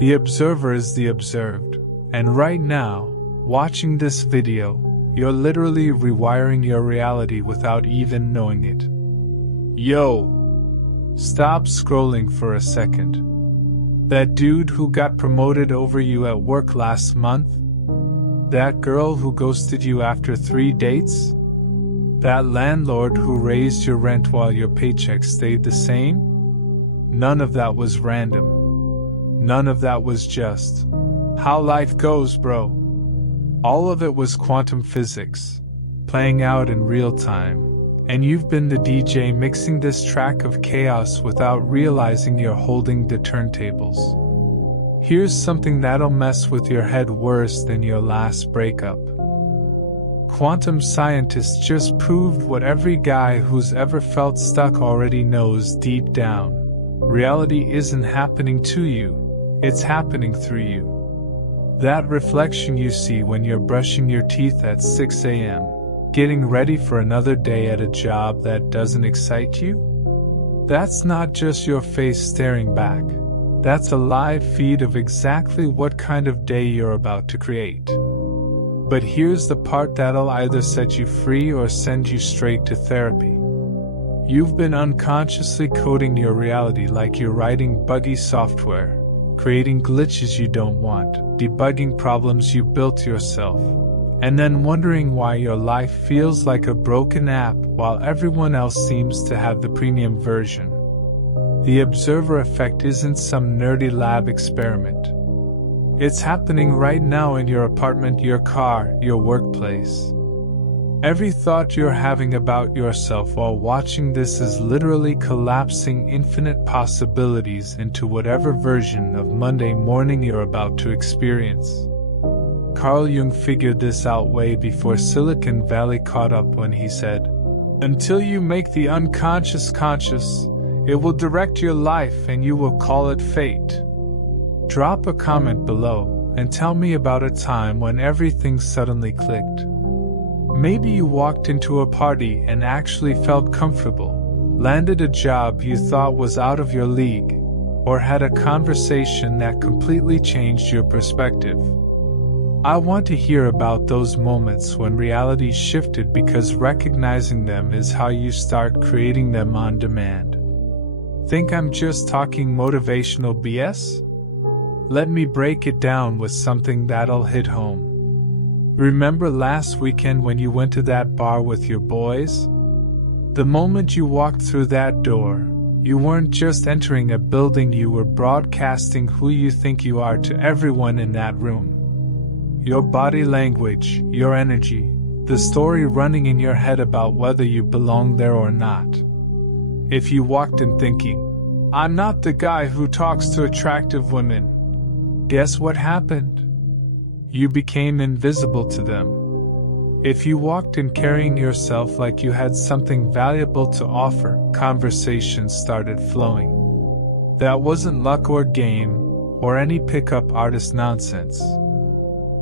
The observer is the observed, and right now, watching this video, you're literally rewiring your reality without even knowing it. Yo! Stop scrolling for a second. That dude who got promoted over you at work last month? That girl who ghosted you after 3 dates? That landlord who raised your rent while your paycheck stayed the same? None of that was random. None of that was just how life goes, bro. All of it was quantum physics, playing out in real time, and you've been the DJ mixing this track of chaos without realizing you're holding the turntables. Here's something that'll mess with your head worse than your last breakup. Quantum scientists just proved what every guy who's ever felt stuck already knows deep down. Reality isn't happening to you, it's happening through you. That reflection you see when you're brushing your teeth at 6 a.m., getting ready for another day at a job that doesn't excite you? That's not just your face staring back. That's a live feed of exactly what kind of day you're about to create. But here's the part that'll either set you free or send you straight to therapy. You've been unconsciously coding your reality like you're writing buggy software, creating glitches you don't want, debugging problems you built yourself, and then wondering why your life feels like a broken app while everyone else seems to have the premium version. The observer effect isn't some nerdy lab experiment. It's happening right now in your apartment, your car, your workplace. Every thought you're having about yourself while watching this is literally collapsing infinite possibilities into whatever version of Monday morning you're about to experience. Carl Jung figured this out way before Silicon Valley caught up when he said, "Until you make the unconscious conscious, it will direct your life and you will call it fate." Drop a comment below and tell me about a time when everything suddenly clicked. Maybe you walked into a party and actually felt comfortable, landed a job you thought was out of your league, or had a conversation that completely changed your perspective. I want to hear about those moments when reality shifted, because recognizing them is how you start creating them on demand. Think I'm just talking motivational BS? Let me break it down with something that'll hit home. Remember last weekend when you went to that bar with your boys? The moment you walked through that door, you weren't just entering a building, you were broadcasting who you think you are to everyone in that room. Your body language, your energy, the story running in your head about whether you belong there or not. If you walked in thinking, "I'm not the guy who talks to attractive women," guess what happened? You became invisible to them. If you walked in carrying yourself like you had something valuable to offer, conversations started flowing. That wasn't luck or game, or any pickup artist nonsense.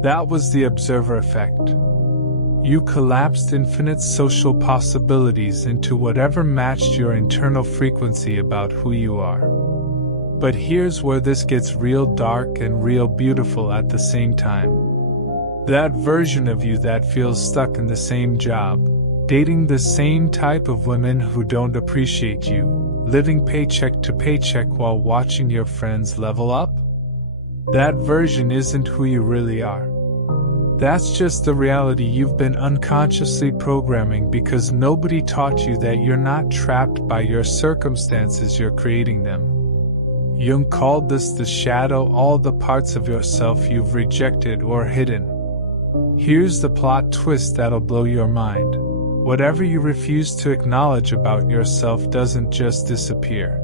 That was the observer effect. You collapsed infinite social possibilities into whatever matched your internal frequency about who you are. But here's where this gets real dark and real beautiful at the same time. That version of you that feels stuck in the same job, dating the same type of women who don't appreciate you, living paycheck to paycheck while watching your friends level up? That version isn't who you really are. That's just the reality you've been unconsciously programming because nobody taught you that you're not trapped by your circumstances, you're creating them. Jung called this the shadow, all the parts of yourself you've rejected or hidden. Here's the plot twist that'll blow your mind. Whatever you refuse to acknowledge about yourself doesn't just disappear.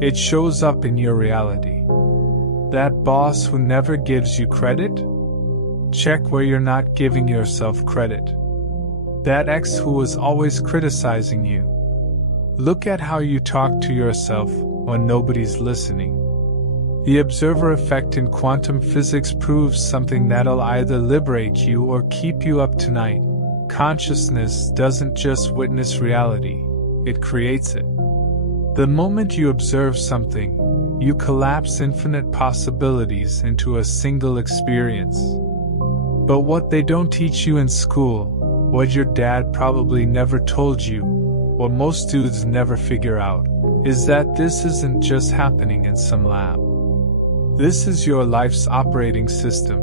It shows up in your reality. That boss who never gives you credit? Check where you're not giving yourself credit. That ex who was always criticizing you. Look at how you talk to yourself when nobody's listening. The observer effect in quantum physics proves something that'll either liberate you or keep you up tonight. Consciousness doesn't just witness reality, it creates it. The moment you observe something, you collapse infinite possibilities into a single experience. But what they don't teach you in school, what your dad probably never told you, what most dudes never figure out, is that this isn't just happening in some lab. This is your life's operating system.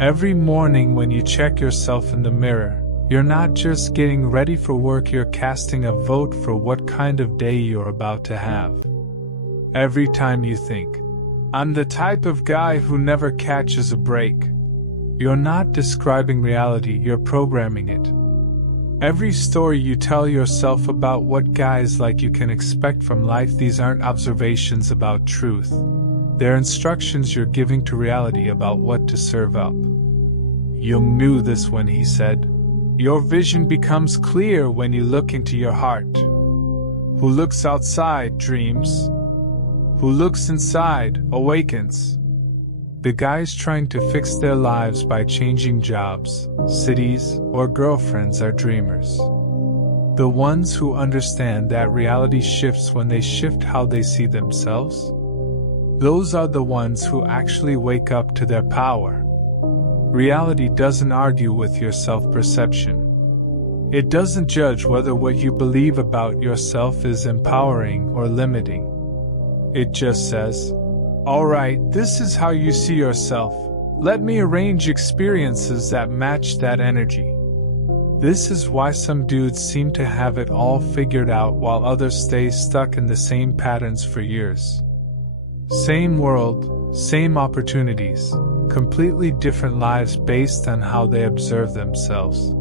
Every morning when you check yourself in the mirror, you're not just getting ready for work, you're casting a vote for what kind of day you're about to have. Every time you think, "I'm the type of guy who never catches a break," you're not describing reality, you're programming it. Every story you tell yourself about what guys like you can expect from life, these aren't observations about truth. They're instructions you're giving to reality about what to serve up. Jung knew this when he said, "Your vision becomes clear when you look into your heart. Who looks outside dreams. Who looks inside awakens." The guys trying to fix their lives by changing jobs, cities, or girlfriends are dreamers. The ones who understand that reality shifts when they shift how they see themselves, those are the ones who actually wake up to their power. Reality doesn't argue with your self-perception. It doesn't judge whether what you believe about yourself is empowering or limiting. It just says, "Alright, this is how you see yourself. Let me arrange experiences that match that energy." This is why some dudes seem to have it all figured out while others stay stuck in the same patterns for years. Same world, same opportunities, completely different lives based on how they observe themselves.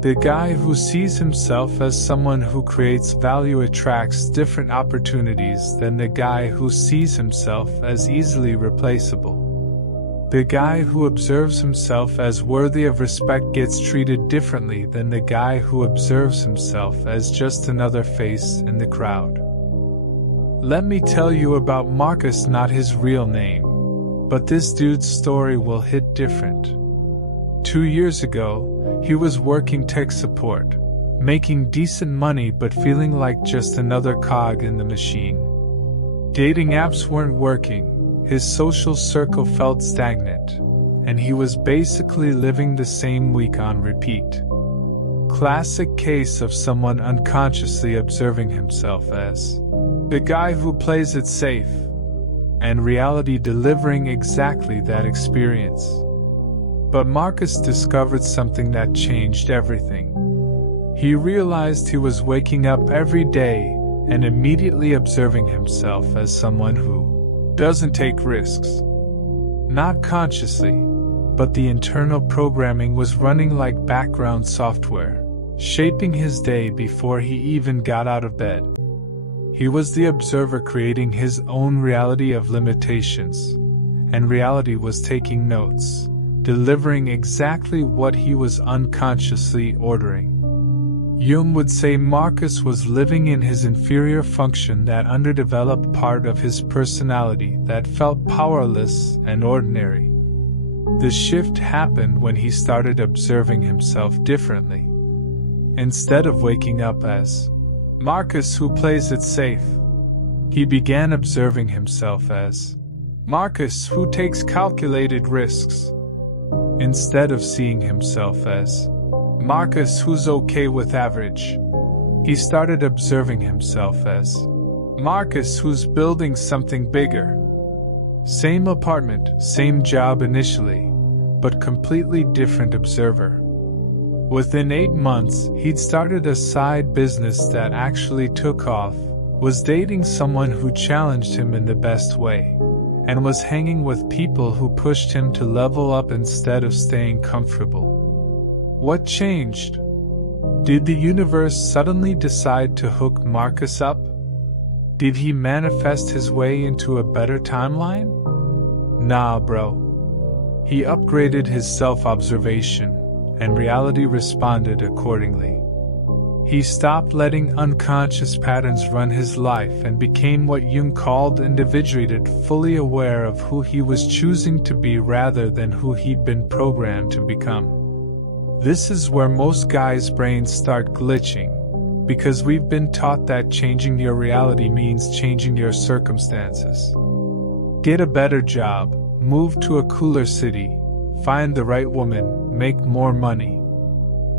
The guy who sees himself as someone who creates value attracts different opportunities than the guy who sees himself as easily replaceable. The guy who observes himself as worthy of respect gets treated differently than the guy who observes himself as just another face in the crowd. Let me tell you about Marcus, not his real name, but this dude's story will hit different. 2 years ago, he was working tech support, making decent money but feeling like just another cog in the machine. Dating apps weren't working, his social circle felt stagnant, and he was basically living the same week on repeat. Classic case of someone unconsciously observing himself as the guy who plays it safe, and reality delivering exactly that experience. But Marcus discovered something that changed everything. He realized he was waking up every day and immediately observing himself as someone who doesn't take risks. Not consciously, but the internal programming was running like background software, shaping his day before he even got out of bed. He was the observer creating his own reality of limitations, and reality was taking notes, delivering exactly what he was unconsciously ordering. Jung would say Marcus was living in his inferior function, that underdeveloped part of his personality that felt powerless and ordinary. The shift happened when he started observing himself differently. Instead of waking up as Marcus who plays it safe, he began observing himself as Marcus who takes calculated risks. Instead of seeing himself as Marcus who's okay with average, he started observing himself as Marcus who's building something bigger. Same apartment, same job initially, but completely different observer. Within 8 months, he'd started a side business that actually took off, was dating someone who challenged him in the best way, and was hanging with people who pushed him to level up instead of staying comfortable. What changed? Did the universe suddenly decide to hook Marcus up? Did he manifest his way into a better timeline? Nah, bro. He upgraded his self-observation, and reality responded accordingly. He stopped letting unconscious patterns run his life and became what Jung called individuated, fully aware of who he was choosing to be rather than who he'd been programmed to become. This is where most guys' brains start glitching, because we've been taught that changing your reality means changing your circumstances. Get a better job, move to a cooler city, find the right woman, make more money.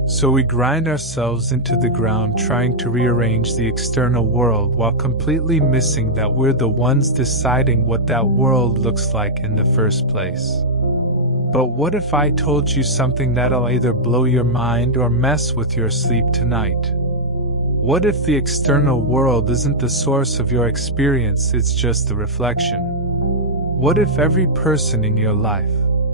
So we grind ourselves into the ground trying to rearrange the external world while completely missing that we're the ones deciding what that world looks like in the first place. But what if I told you something that'll either blow your mind or mess with your sleep tonight? What if the external world isn't the source of your experience, it's just a reflection? What if every person in your life,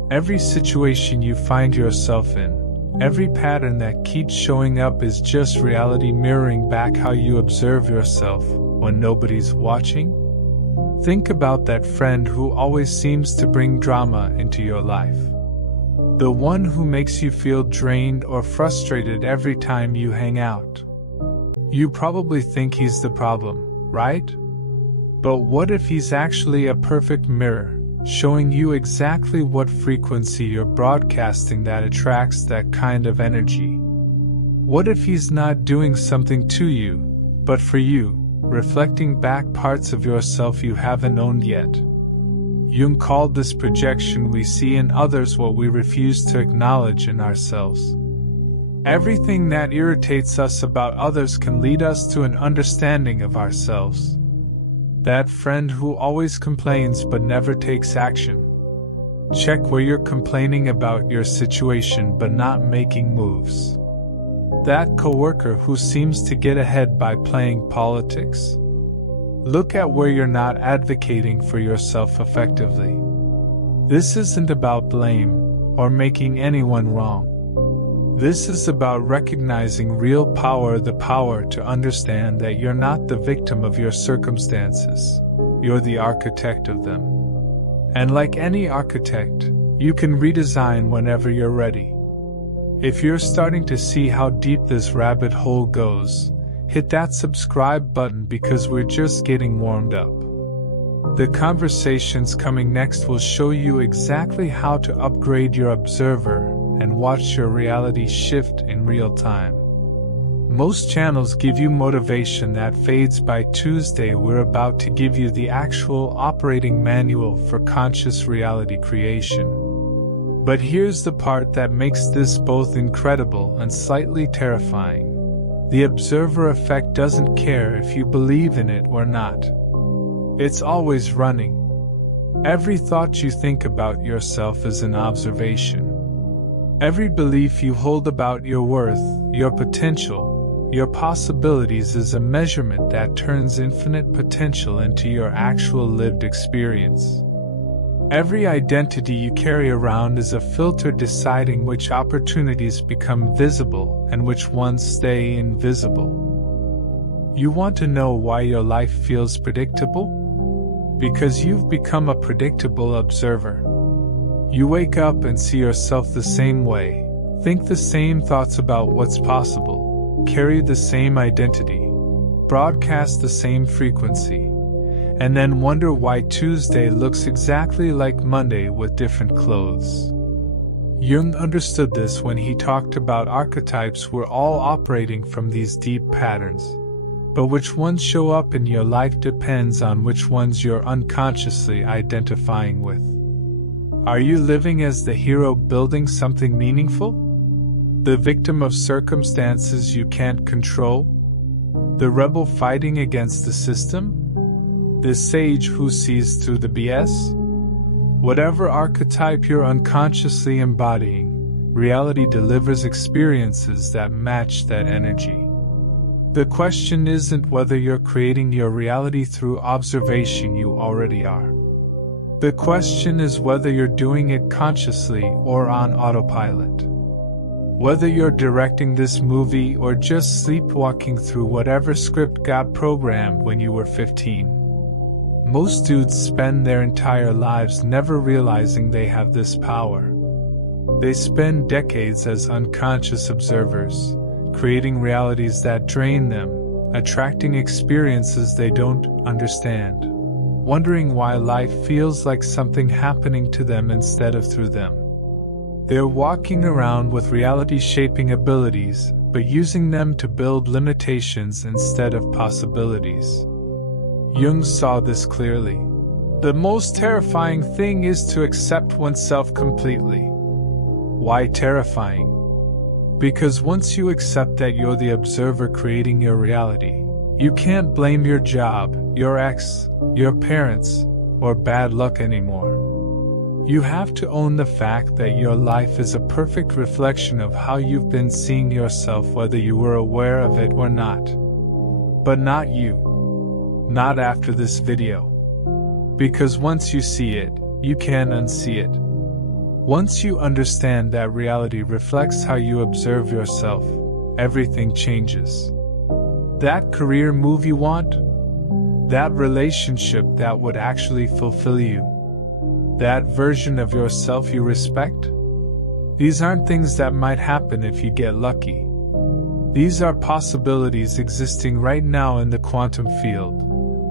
every situation you find yourself in, every pattern that keeps showing up is just reality mirroring back how you observe yourself when nobody's watching? Think about that friend who always seems to bring drama into your life. The one who makes you feel drained or frustrated every time you hang out. You probably think he's the problem, right? But what if he's actually a perfect mirror, showing you exactly what frequency you're broadcasting that attracts that kind of energy? What if he's not doing something to you, but for you, reflecting back parts of yourself you haven't owned yet? Jung called this projection we see in others what we refuse to acknowledge in ourselves. Everything that irritates us about others can lead us to an understanding of ourselves. That friend who always complains but never takes action. Check where you're complaining about your situation but not making moves. That coworker who seems to get ahead by playing politics. Look at where you're not advocating for yourself effectively. This isn't about blame or making anyone wrong. This is about recognizing real power, the power to understand that you're not the victim of your circumstances, you're the architect of them. And like any architect, you can redesign whenever you're ready. If you're starting to see how deep this rabbit hole goes, hit that subscribe button because we're just getting warmed up. The conversations coming next will show you exactly how to upgrade your observer and watch your reality shift in real time. Most channels give you motivation that fades by Tuesday. We're about to give you the actual operating manual for conscious reality creation. But here's the part that makes this both incredible and slightly terrifying. The observer effect doesn't care if you believe in it or not. It's always running. Every thought you think about yourself is an observation. Every belief you hold about your worth, your potential, your possibilities is a measurement that turns infinite potential into your actual lived experience. Every identity you carry around is a filter deciding which opportunities become visible and which ones stay invisible. You want to know why your life feels predictable? Because you've become a predictable observer. You wake up and see yourself the same way, think the same thoughts about what's possible, carry the same identity, broadcast the same frequency, and then wonder why Tuesday looks exactly like Monday with different clothes. Jung understood this when he talked about archetypes. We're all operating from these deep patterns, but which ones show up in your life depends on which ones you're unconsciously identifying with. Are you living as the hero building something meaningful? The victim of circumstances you can't control? The rebel fighting against the system? The sage who sees through the BS? Whatever archetype you're unconsciously embodying, reality delivers experiences that match that energy. The question isn't whether you're creating your reality through observation, you already are. The question is whether you're doing it consciously or on autopilot. Whether you're directing this movie or just sleepwalking through whatever script got programmed when you were 15. Most dudes spend their entire lives never realizing they have this power. They spend decades as unconscious observers, creating realities that drain them, attracting experiences they don't understand, wondering why life feels like something happening to them instead of through them. They're walking around with reality-shaping abilities, but using them to build limitations instead of possibilities. Jung saw this clearly. The most terrifying thing is to accept oneself completely. Why terrifying? Because once you accept that you're the observer creating your reality, you can't blame your job, your ex, your parents, or bad luck anymore. You have to own the fact that your life is a perfect reflection of how you've been seeing yourself, whether you were aware of it or not. But not you. Not after this video. Because once you see it, you can't unsee it. Once you understand that reality reflects how you observe yourself, everything changes. That career move you want? That relationship that would actually fulfill you? That version of yourself you respect? These aren't things that might happen if you get lucky. These are possibilities existing right now in the quantum field,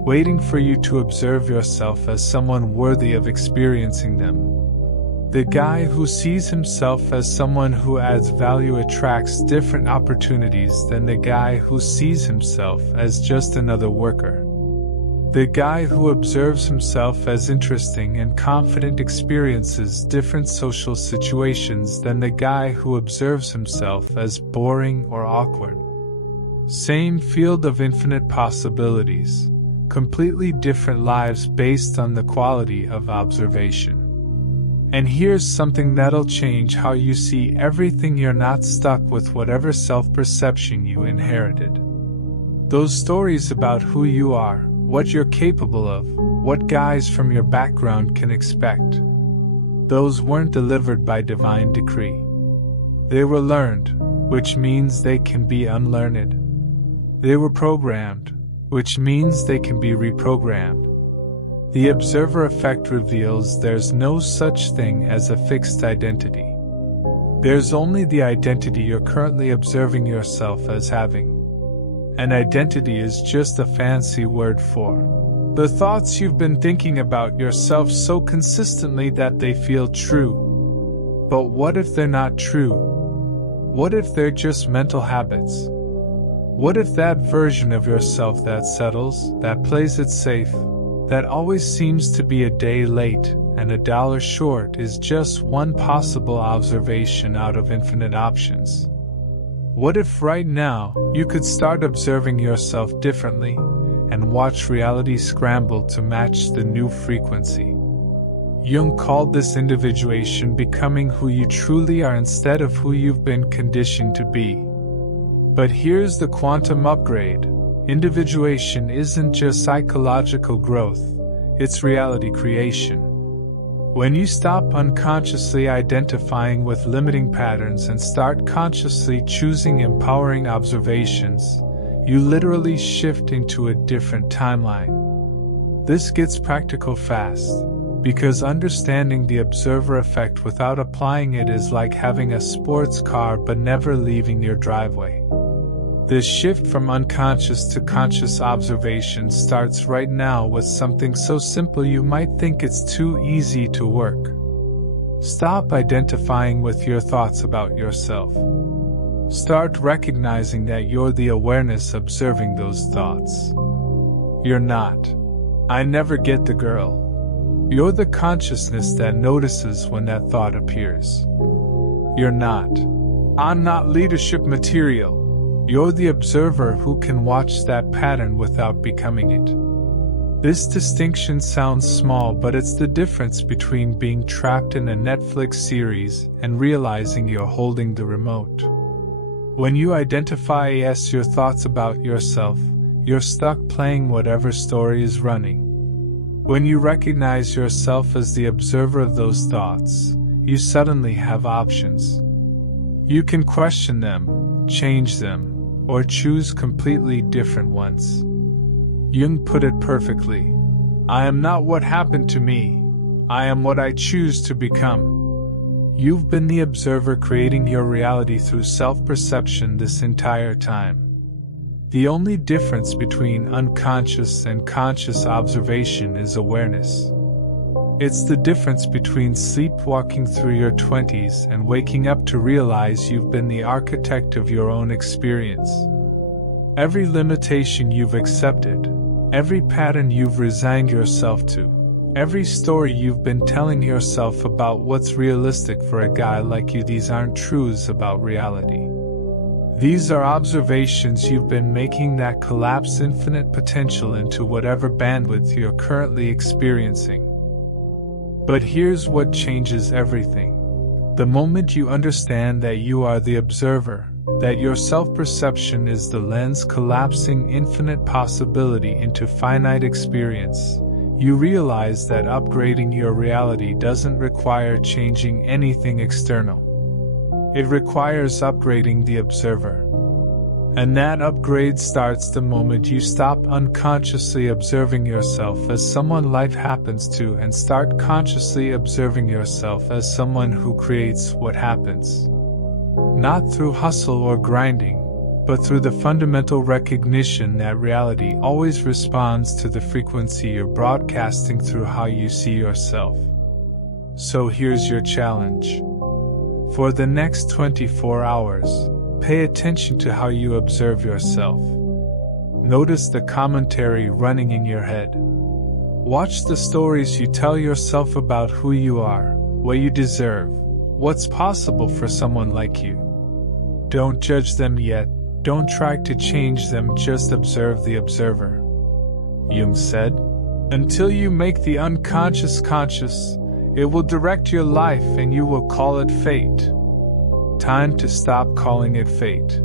waiting for you to observe yourself as someone worthy of experiencing them. The guy who sees himself as someone who adds value attracts different opportunities than the guy who sees himself as just another worker. The guy who observes himself as interesting and confident experiences different social situations than the guy who observes himself as boring or awkward. Same field of infinite possibilities, completely different lives based on the quality of observation. And here's something that'll change how you see everything. You're not stuck with whatever self-perception you inherited. Those stories about who you are, what you're capable of, what guys from your background can expect. Those weren't delivered by divine decree. They were learned, which means they can be unlearned. They were programmed, which means they can be reprogrammed. The observer effect reveals there's no such thing as a fixed identity. There's only the identity you're currently observing yourself as having. An identity is just a fancy word for the thoughts you've been thinking about yourself so consistently that they feel true. But what if they're not true? What if they're just mental habits? What if that version of yourself that settles, that plays it safe, that always seems to be a day late and $1 short is just one possible observation out of infinite options? What if right now you could start observing yourself differently and watch reality scramble to match the new frequency? Jung called this individuation, becoming who you truly are instead of who you've been conditioned to be. But here's the quantum upgrade. Individuation isn't just psychological growth, it's reality creation. When you stop unconsciously identifying with limiting patterns and start consciously choosing empowering observations, you literally shift into a different timeline. This gets practical fast, because understanding the observer effect without applying it is like having a sports car but never leaving your driveway. This shift from unconscious to conscious observation starts right now with something so simple you might think it's too easy to work. Stop identifying with your thoughts about yourself. Start recognizing that you're the awareness observing those thoughts. You're not. I never get the girl. You're the consciousness that notices when that thought appears. You're not. I'm not leadership material. You're the observer who can watch that pattern without becoming it. This distinction sounds small, but it's the difference between being trapped in a Netflix series and realizing you're holding the remote. When you identify as your thoughts about yourself, you're stuck playing whatever story is running. When you recognize yourself as the observer of those thoughts, you suddenly have options. You can question them, change them, or choose completely different ones. Jung put it perfectly. I am not what happened to me. I am what I choose to become. You've been the observer creating your reality through self-perception this entire time. The only difference between unconscious and conscious observation is awareness. It's the difference between sleepwalking through your 20s and waking up to realize you've been the architect of your own experience. Every limitation you've accepted, every pattern you've resigned yourself to, every story you've been telling yourself about what's realistic for a guy like you, these aren't truths about reality. These are observations you've been making that collapse infinite potential into whatever bandwidth you're currently experiencing. But here's what changes everything. The moment you understand that you are the observer, that your self-perception is the lens collapsing infinite possibility into finite experience, you realize that upgrading your reality doesn't require changing anything external. It requires upgrading the observer. And that upgrade starts the moment you stop unconsciously observing yourself as someone life happens to and start consciously observing yourself as someone who creates what happens. Not through hustle or grinding, but through the fundamental recognition that reality always responds to the frequency you're broadcasting through how you see yourself. So here's your challenge. For the next 24 hours, pay attention to how you observe yourself. Notice the commentary running in your head. Watch the stories you tell yourself about who you are, what you deserve, what's possible for someone like you. Don't judge them yet, don't try to change them, just observe the observer. Jung said, "Until you make the unconscious conscious, it will direct your life and you will call it fate." Time to stop calling it fate.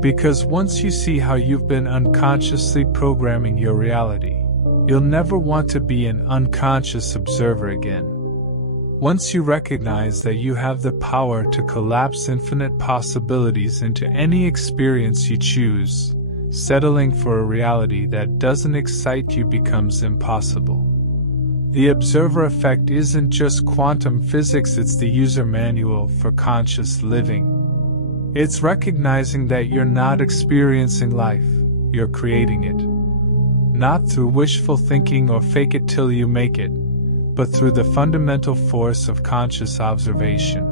Because once you see how you've been unconsciously programming your reality, you'll never want to be an unconscious observer again. Once you recognize that you have the power to collapse infinite possibilities into any experience you choose, settling for a reality that doesn't excite you becomes impossible. The observer effect isn't just quantum physics, it's the user manual for conscious living. It's recognizing that you're not experiencing life, you're creating it. Not through wishful thinking or fake it till you make it, but through the fundamental force of conscious observation.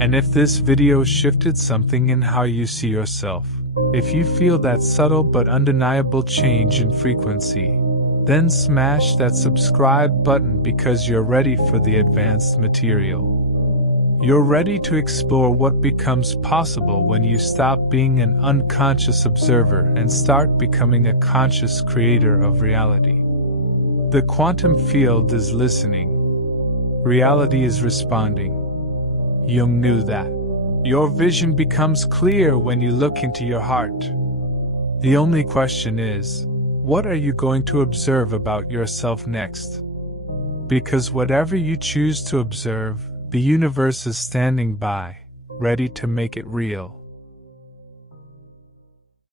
And if this video shifted something in how you see yourself, if you feel that subtle but undeniable change in frequency, then smash that subscribe button because you're ready for the advanced material. You're ready to explore what becomes possible when you stop being an unconscious observer and start becoming a conscious creator of reality. The quantum field is listening. Reality is responding. Jung knew that. Your vision becomes clear when you look into your heart. The only question is, what are you going to observe about yourself next? Because whatever you choose to observe, the universe is standing by, ready to make it real.